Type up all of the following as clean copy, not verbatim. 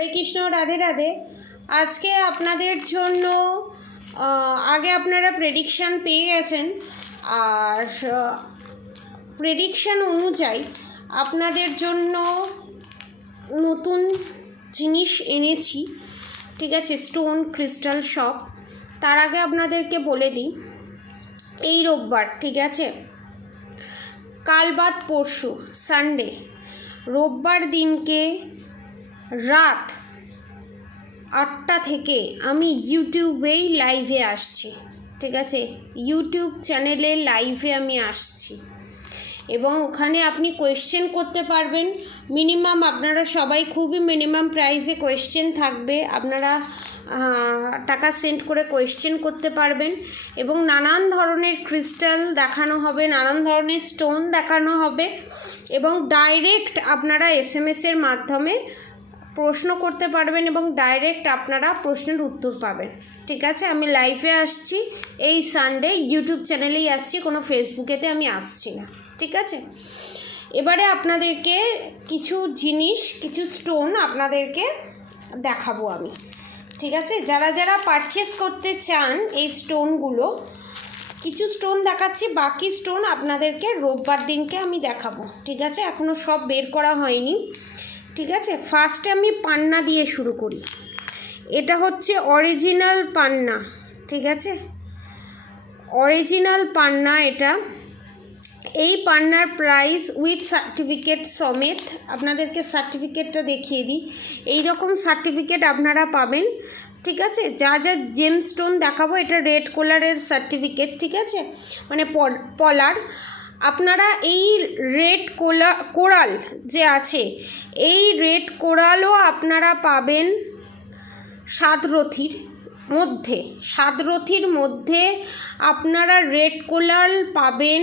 হরে কৃষ্ণ, রাধে রাধে। আজকে আপনাদের জন্য আগে আপনারা প্রেডিকশান পেয়ে গেছেন, আর প্রেডিকশান অনুযায়ী আপনাদের জন্য নতুন জিনিস এনেছি, ঠিক আছে, স্টোন ক্রিস্টাল শপ। তার আগে আপনাদেরকে বলে দিই, এই রোববার, ঠিক আছে, কাল বাদ পরশু সানডে, রোববার দিনকে রাত 8টা থেকে আমি ইউটিউবেই লাইভে আসছি, ঠিক আছে, ইউটিউব চ্যানেলে লাইভে আমি আসছি এবং ওখানে আপনি কোয়েশ্চেন করতে পারবেন। মিনিমাম আপনারা সবাই খুবই মিনিমাম প্রাইসে কোয়েশ্চেন থাকবে, আপনারা টাকা সেন্ড করে কোয়েশ্চেন করতে পারবেন এবং নানান ধরনের ক্রিস্টাল দেখানো হবে, নানান ধরনের স্টোন দেখানো হবে এবং ডাইরেক্ট আপনারা এসএমএসের মাধ্যমে প্রশ্ন করতে পারবেন এবং ডাইরেক্ট আপনারা প্রশ্নের উত্তর পাবেন, ঠিক আছে। আমি লাইভে আসছি এই সানডে, ইউটিউব চ্যানেলেই আসছি, কোনো ফেসবুকেতে আমি আসছি না, ঠিক আছে। এবারে আপনাদেরকে কিছু জিনিস, কিছু স্টোন আপনাদেরকে দেখাবো আমি, ঠিক আছে। যারা যারা পারচেস করতে চান এই স্টোনগুলো, কিছু স্টোন দেখাচ্ছি, বাকি স্টোন আপনাদেরকে রোববার দিনকে আমি দেখাবো, ঠিক আছে। এখনও সব বের করা হয়নি, ঠিক আছে। ফার্স্টে আমি পান্না দিয়ে শুরু করি। এটা হচ্ছে অরিজিনাল পান্না, ঠিক আছে, অরিজিনাল পান্না এটা। এই পান্নার প্রাইস উইথ সার্টিফিকেট সমেত, আপনাদেরকে সার্টিফিকেটটা দেখিয়ে দিই, এই রকম সার্টিফিকেট আপনারা পাবেন, ঠিক আছে। যা যা জেম স্টোন দেখাবো, এটা রেড কালারের সার্টিফিকেট, ঠিক আছে, মানে পলার। আপনারা এই রেড কোরাল যে আছে, এই রেড কোরালও আপনারা পাবেন সাতরথীর মধ্যে, সাতরথীর মধ্যে আপনারা রেড কোরাল পাবেন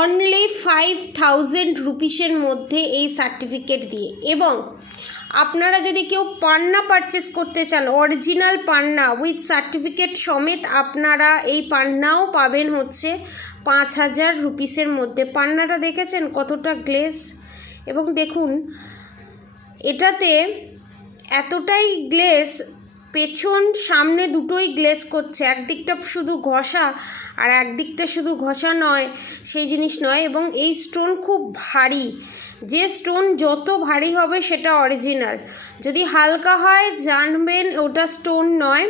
অনলি 5000 রুপিসের মধ্যে এই সার্টিফিকেট দিয়ে। এবং আপনারা যদি কেউ পান্না পারচেস করতে চান, অরিজিনাল পান্না উইথ সার্টিফিকেট সমেত, আপনারা এই পান্নাও পাবেন হচ্ছে 5000 রুপিসের মধ্যে। পান্নাটা দেখেছেন কতটা গ্লেস, এবং দেখুন এটাতে এতটাই গ্লেস, পেছন সামনে দুটোই গ্লেস করছে, একদিকটা শুধু ঘষা আর একদিকটা শুধু ঘষা নয়, সেই জিনিস নয়। এবং এই স্টোন খুব ভারী, যে স্টোন যত ভারী হবে সেটা অরিজিনাল, যদি হালকা হয় জানবেন ওটা স্টোন নয়,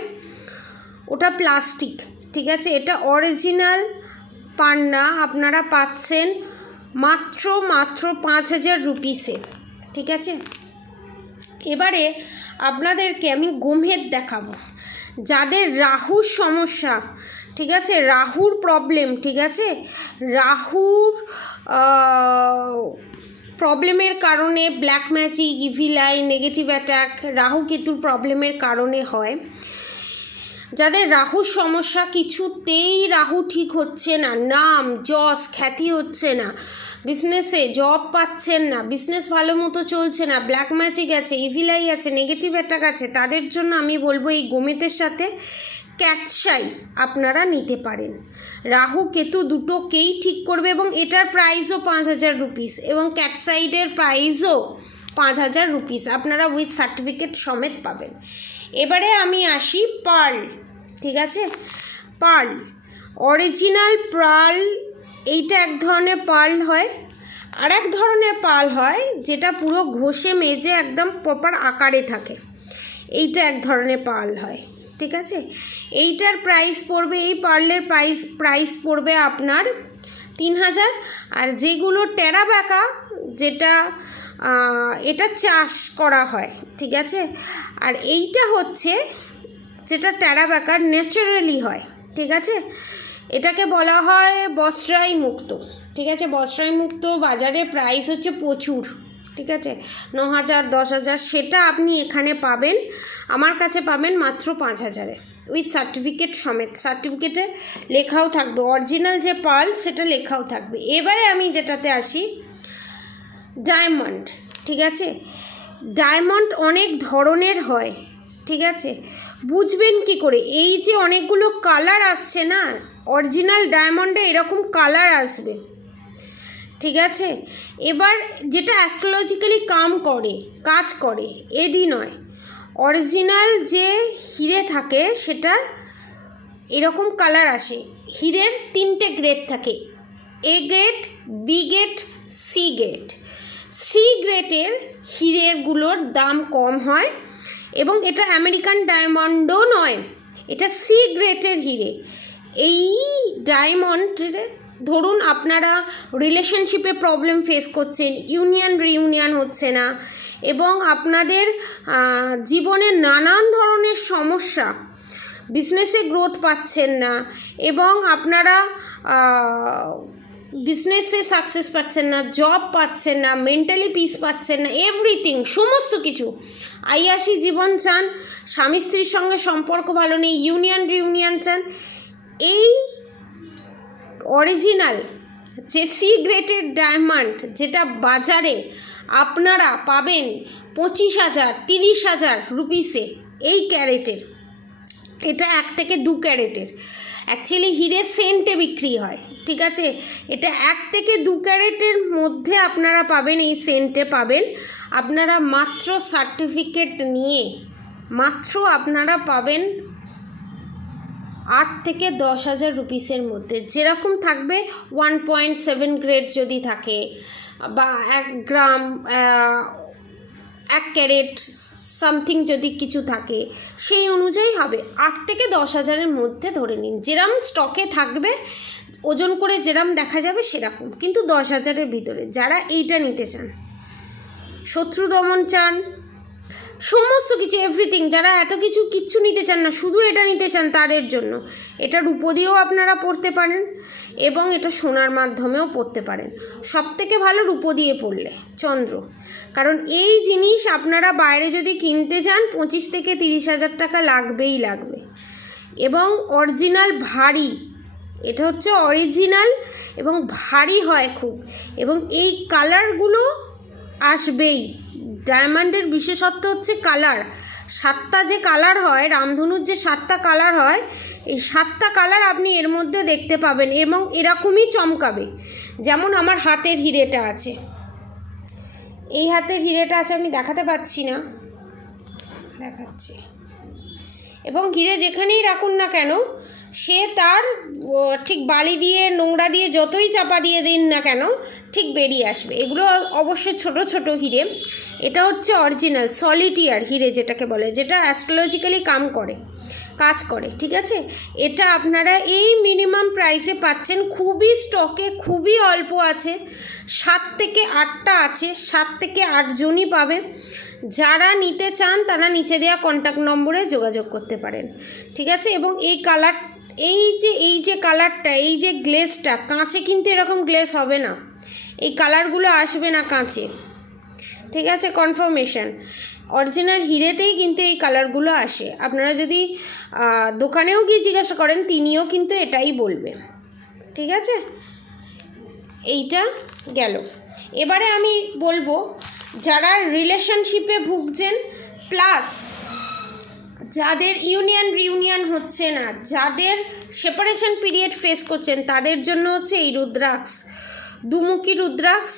ওটা প্লাস্টিক, ঠিক আছে। এটা অরিজিনাল পান্না আপনারা পাচ্ছেন মাত্র 5000 রুপিসে, ঠিক আছে। এবারে আপনাদেরকে আমি গোমেদ দেখাবো, যাদের রাহুর সমস্যা, ঠিক আছে, রাহুর প্রবলেম, ঠিক আছে, রাহুর প্রবলেমের কারণে black magic, evil I, negative attack, Rahu কেতুর প্রবলেমের কারণে হয়। যাদের রাহুর সমস্যা, কিছুতেই রাহু ঠিক হচ্ছে না, নাম যশ খ্যাতি হচ্ছে না, বিজনেসে জব পাচ্ছেন না, বিজনেস ভালো মতো চলছে না, ব্ল্যাক ম্যাজিক আছে, ইভিল আই আছে, নেগেটিভ অ্যাটাক আছে, তাদের জন্য আমি বলবো এই গোমেতের সাথে ক্যাটসাই আপনারা নিতে পারেন। রাহু কেতু দুটোকেই ঠিক করবে এবং এটার প্রাইসও 5000 রুপিস এবং ক্যাটসাইডের প্রাইসও 5000 রুপিস, আপনারা উইথ সার্টিফিকেট সমেত পাবেন। এবারে আমি আসি পার্ল, ঠিক আছে, পার্ল, অরিজিনাল পার্ল। এইটা এক ধরনের পার্ল হয়, আর এক ধরনের পার্ল হয় যেটা পুরো ঘষে মেজে একদম প্রপার আকারে থাকে, এইটা এক ধরনের পার্ল হয়, ঠিক আছে। এইটার প্রাইস পড়বে, এই পার্লের প্রাইস পড়বে আপনার 3000। আর যেগুলো টেরা ব্যাকা, যেটা এটা চাষ করা হয়, ঠিক আছে, আর এইটা হচ্ছে যেটা টেরা ব্যাকার ন্যাচারালি হয়, ঠিক আছে, এটাকে বলা হয় বস্ত্রাই মুক্ত, ঠিক আছে। বস্ত্রাই মুক্ত বাজারে প্রাইস হচ্ছে প্রচুর, ঠিক আছে, 9000 10000, সেটা আপনি এখানে পাবেন, আমার কাছে পাবেন মাত্র 5000-এ উইথ সার্টিফিকেট সমেত, সার্টিফিকেটে লেখাও থাকবে অরিজিনাল যে পার্ল, সেটা লেখাও থাকবে। এবারে আমি যেটাতে আসি, ডায়মন্ড, ঠিক আছে। ডায়মন্ড অনেক ধরনের হয়, ঠিক আছে, বুঝবেন কি করে? এই যে অনেকগুলো কালার আসছে না, অরিজিনাল ডায়মন্ডে এরকম কালার আসবে, ঠিক আছে। এবার যেটা অ্যাস্ট্রোলজিক্যালি কাজ করে এডি নয়, অরিজিনাল যে হিরে থাকে সেটার এরকম কালার আসে। হিরের 3টে গ্রেড থাকে, A grade, B grade, C grade. C গ্রেডের হিরেগুলোর দাম কম হয় এবং এটা আমেরিকান ডায়মন্ডও নয়, এটা সি গ্রেডের হিরে। এই ডায়মন্ডের ধরুন আপনারা রিলেশনশিপে প্রবলেম ফেস করছেন, রিউনিয়ন হচ্ছে না এবং আপনাদের জীবনে নানান ধরনের সমস্যা, বিজনেসে গ্রোথ পাচ্ছেন না এবং আপনারা বিজনেসে সাকসেস পাচ্ছেন না, জব পাচ্ছেন না, মেন্টালি পিস পাচ্ছেন না, এভরিথিং সমস্ত কিছু, আইয়াসি জীবন চান, স্বামী স্ত্রীর সঙ্গে সম্পর্ক ভালো নেই, রিউনিয়ন চান, এই অরিজিনাল যে সি গ্রেডের ডায়মন্ড যেটা বাজারে আপনারা পাবেন 25,000 30,000 রুপিসে এই ক্যারেটের, এটা 1 থেকে 2 ক্যারেটের, অ্যাকচুয়ালি হিরে সেন্টে বিক্রি হয়, ঠিক আছে। এটা 1 থেকে 2 ক্যারেটের মধ্যে আপনারা পাবেন, এই সেন্টে পাবেন আপনারা মাত্র সার্টিফিকেট নিয়ে মাত্র আপনারা পাবেন 8 থেকে 10,000 রুপিসের মধ্যে, যেরকম থাকবে 1.7 গ্রেড যদি থাকে বা 1 গ্রাম 1 ক্যারেট সামথিং যদি কিছু থাকে সেই অনুযায়ী হবে। 8 থেকে 10,000-এর মধ্যে ধরে নিন, যেরম স্টকে থাকবে ওজন করে যেরম দেখা যাবে সেরকম, কিন্তু 10,000-এর ভিতরে। যারা এইটা নিতে চান, শত্রু দমন চান, সমস্ত কিছু এভরিথিং, যারা এত কিচ্ছু নিতে চান না, শুধু এটা নিতে চান, তাদের জন্য এটা রূপো দিয়েও আপনারা পড়তে পারেন এবং এটা সোনার মাধ্যমেও পড়তে পারেন। সব থেকে ভালো রূপো দিয়ে পড়লে চন্দ্র, কারণ এই জিনিস আপনারা বাইরে যদি কিনতে যান 25 থেকে 30,000 টাকা লাগবেই লাগবে এবং অরিজিনাল ভারী, এটা হচ্ছে অরিজিনাল এবং ভারী হয় খুব, এবং এই কালারগুলো আসবেই। ডায়মন্ডের বিশেষত্ব হচ্ছে কালার, 7টা যে কালার হয়, রামধনুর যে 7টা কালার হয়, এই 7টা কালার আপনি এর মধ্যে দেখতে পাবেন এবং এরকমই চমকাবে। যেমন আমার হাতের হিরেটা আছে, এই হাতের হিরেটা আছে, আমি দেখাতে পাচ্ছি না, দেখাচ্ছি, এবং হিরে যেখানেই রাখুন না কেন সে তার ঠিক বালি দিয়ে নোংরা দিয়ে যতই চাপা দিয়ে দিন না কেন ঠিক বেরিয়ে আসবে। এগুলো অবশ্যই ছোট ছোট হিরে, এটা হচ্ছে অরিজিনাল সলিটিয়ার হিরে যেটাকে বলে, যেটা অ্যাস্ট্রোলজিক্যালি কাজ করে, ঠিক আছে। এটা আপনারা এই মিনিমাম প্রাইসে পাচ্ছেন, খুবই স্টকে খুবই অল্প আছে, 7 থেকে 8টা আছে, 7 থেকে 8 জনই পাবে। যারা নিতে চান তারা নিচে দেওয়া কন্ট্যাক্ট নম্বরে যোগাযোগ করতে পারেন, ঠিক আছে। এবং এই কালার, এই যে কালারটা, এই যে গ্লেসটা, কাঁচে কিন্তু এরকম গ্লেস হবে না, এই কালারগুলো আসবে না কাঁচে, ঠিক আছে। কনফার্মেশন অরিজিনাল হিরেতেই কিন্তু এই কালারগুলো আসে। আপনারা যদি দোকানেও গিয়ে জিজ্ঞাসা করেন তিনিও কিন্তু এটাই বলবে, ঠিক আছে। এইটা গেল। এবারে আমি বলবো যারা রিলেশনশিপে ভুগছেন, প্লাস যাদের রিউনিয়ন হচ্ছে না, যাদের সেপারেশন পিরিয়ড ফেস করছেন, তাদের জন্য হচ্ছে এই রুদ্রাক্ষ, দুমুখী রুদ্রাক্ষ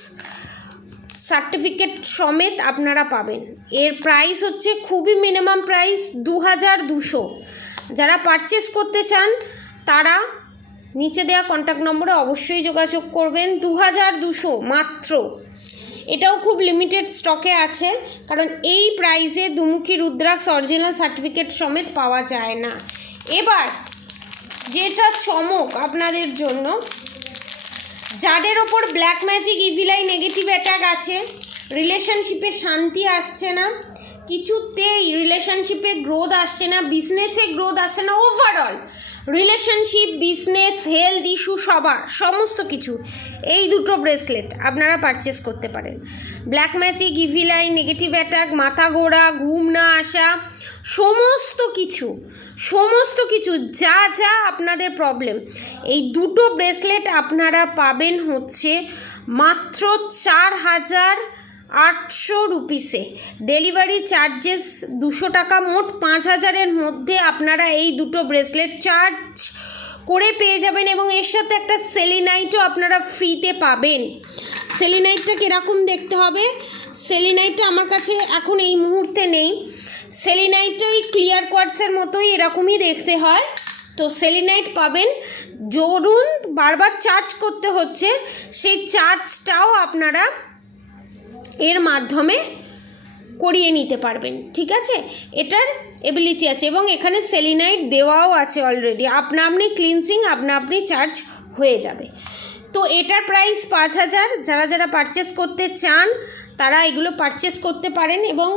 সার্টিফিকেট সমেত আপনারা পাবেন। এর প্রাইস হচ্ছে খুবই মিনিমাম প্রাইস 2,200। যারা পারচেস করতে চান তারা নিচে দেওয়া কন্ট্যাক্ট নম্বরে অবশ্যই যোগাযোগ করবেন। 2,200 মাত্র, এটাও খুব লিমিটেড স্টকে আছে, কারণ এই প্রাইসে দুমুখী রুদ্রাক্ষ অরিজিনাল সার্টিফিকেট সমেত পাওয়া যায় না। এবার যেটা চমক আপনাদের জন্য, যাদের ওপর black magic, evil I, negative attack আছে, রিলেশনশিপে শান্তি আসছে না, কিছুতেই রিলেশনশিপে গ্রোথ আসছে না, বিজনেসে গ্রোথ আসছে না, overall relationship, business, health issue সমস্ত কিছু, এই দুটো ব্রেসলেট আপনারা পারচেস করতে পারেন। Black magic, evil I, negative attack, মাথা ঘোরা, ঘুম না আসা, সমস্ত কিছু যা আপনাদের প্রবলেম, এই দুটো ব্রেসলেট আপনারা পাবেন হচ্ছে মাত্র 4,800 রুপিসে। ডেলিভারি চার্জেস 200 টাকা, মোট 5,000-এর মধ্যে আপনারা এই দুটো ব্রেসলেট চার্জ করে পেয়ে যাবেন এবং এর সাথে একটা সেলিনাইটও আপনারা ফ্রিতে পাবেন। সেলিনাইটটা কীরকম দেখতে হবে, সেলিনাইটটা আমার কাছে এখন এই মুহূর্তে নেই। সেলিনাইটটা ওই ক্লিয়ার কোয়ার্টসের মতোই এরকমই দেখতে হয়। তো সেলিনাইট পাবেন, ধরুন বারবার চার্জ করতে হচ্ছে, সেই চার্জটাও আপনারা এর মাধ্যমে করিয়ে নিতে পারবেন। ঠিক আছে, এটার এবিলিটি আছে এবং এখানে সেলিনাইট দেওয়াও আছে অলরেডি। আপনি ক্লিনজিং আপনি চার্জ হয়ে যাবে। তো এটার প্রাইস 5,000। যারা যারা পারচেস করতে চান তারা এগুলো পারচেস করতে পারেন এবং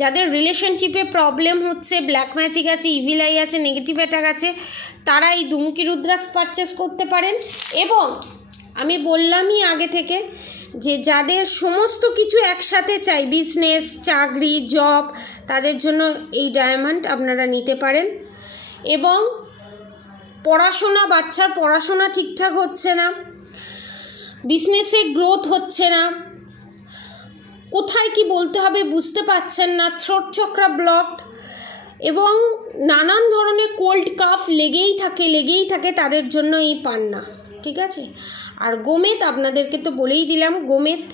যাদের রিলেশনশিপে প্রবলেম হচ্ছে, ব্ল্যাক ম্যাজিক আছে, ইভিল আই আছে, নেগেটিভ অ্যাটাক আছে, তারা এই ধুমকি রুদ্রাক্ষ পারচেস করতে পারেন। এবং আমি বললামই আগে থেকে যে যাদের সমস্ত কিছু একসাথে চাই, বিজনেস, চাকরি, জব, তাদের জন্য এই ডায়মন্ড আপনারা নিতে পারেন। এবং পড়াশোনা, বাচ্চার পড়াশোনা ঠিকঠাক হচ্ছে না, বিজনেসে গ্রোথ হচ্ছে না, কোথায় কি বলতে হবে বুঝতে পারছেন না, থ্রোট চক্রা ব্লকড এবং নানান ধরনের কোল্ড কাফ লেগেই থাকে, তাদের জন্য এই পান্না। ঠিক আছে, আর গোমেদ আপনাদেরকে তো বলেই দিলাম, গোমেদ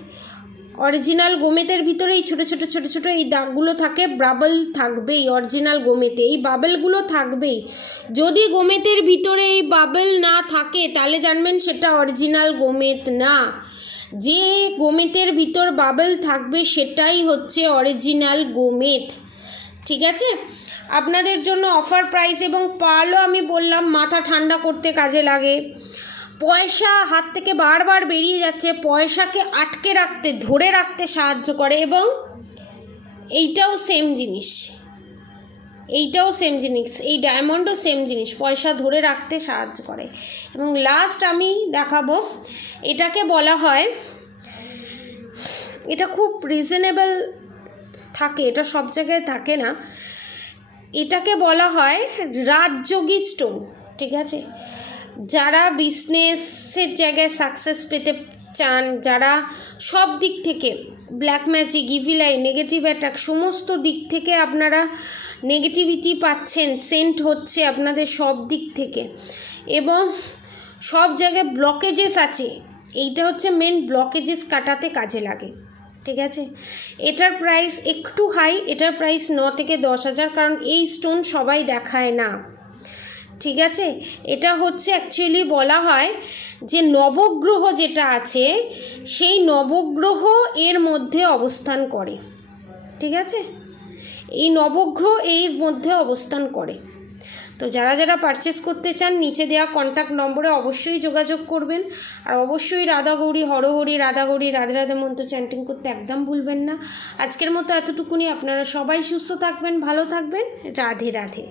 অরিজিনাল গোমেদের ভিতরে এই ছোটো ছোটো এই দাগগুলো থাকে, বাবল থাকবেই অরিজিনাল গোমেতে, এই বাবলগুলো থাকবেই। যদি গোমেতের ভিতরে এই বাবল না থাকে তাহলে জানবেন সেটা অরিজিনাল গোমেদ না। যে গোমেতের ভিতর বাবল থাকবে সেটাই হচ্ছে অরিজিনাল গোমেদ। ঠিক আছে, আপনাদের জন্য অফার প্রাইস এবং পার্লও আমি বললাম মাথা ঠান্ডা করতে কাজে লাগে। পয়সা হাত থেকে বারবার বেরিয়ে যাচ্ছে, পয়সাকে আটকে রাখতে, ধরে রাখতে সাহায্য করে। এবং এইটাও সেম জিনিস, এই ডায়মন্ডও সেম জিনিস, পয়সা ধরে রাখতে সাহায্য করে। এবং লাস্ট আমি দেখাবো, এটাকে বলা হয়, এটা খুব রিজনেবল থাকে, এটা সব জায়গায় থাকে না, এটাকে বলা হয় রাজযোগী স্টোন। ঠিক আছে, যারা বিজনেসের জায়গায় সাকসেস পেতে চান, যারা সব দিক থেকে black magic, evil I, negative attack সমস্ত দিক থেকে আপনারা নেগেটিভিটি পাচ্ছেন, সেন্ট হচ্ছে আপনাদের সব দিক থেকে এবং সব জায়গায় ব্লকেজেস আছে, এইটা হচ্ছে মেন, ব্লকেজেস কাটাতে কাজে লাগে। ঠিক আছে, এটার প্রাইস একটু হাই, এটার প্রাইস 9 থেকে 10,000, কারণ এই স্টোন সবাই দেখায় না। ঠিক আছে, এটা হচ্ছে অ্যাকচুয়ালি বলা হয় যে নবগ্রহ যেটা আছে সেই নবগ্রহ এর মধ্যে অবস্থান করে। ঠিক আছে, এই নবগ্রহ এর মধ্যে অবস্থান করে। তো যারা যারা পারচেস করতে চান নিচে দেওয়া কন্ট্যাক্ট নম্বরে অবশ্যই যোগাযোগ করবেন। আর অবশ্যই রাধা গৌরী হরহরি, রাধা গৌরী রাধে রাধে মন্ত্র চ্যান্টিং করতে একদম ভুলবেন না। আজকের মতো এতটুকুনি, আপনারা সবাই সুস্থ থাকবেন, ভালো থাকবেন, রাধে রাধে।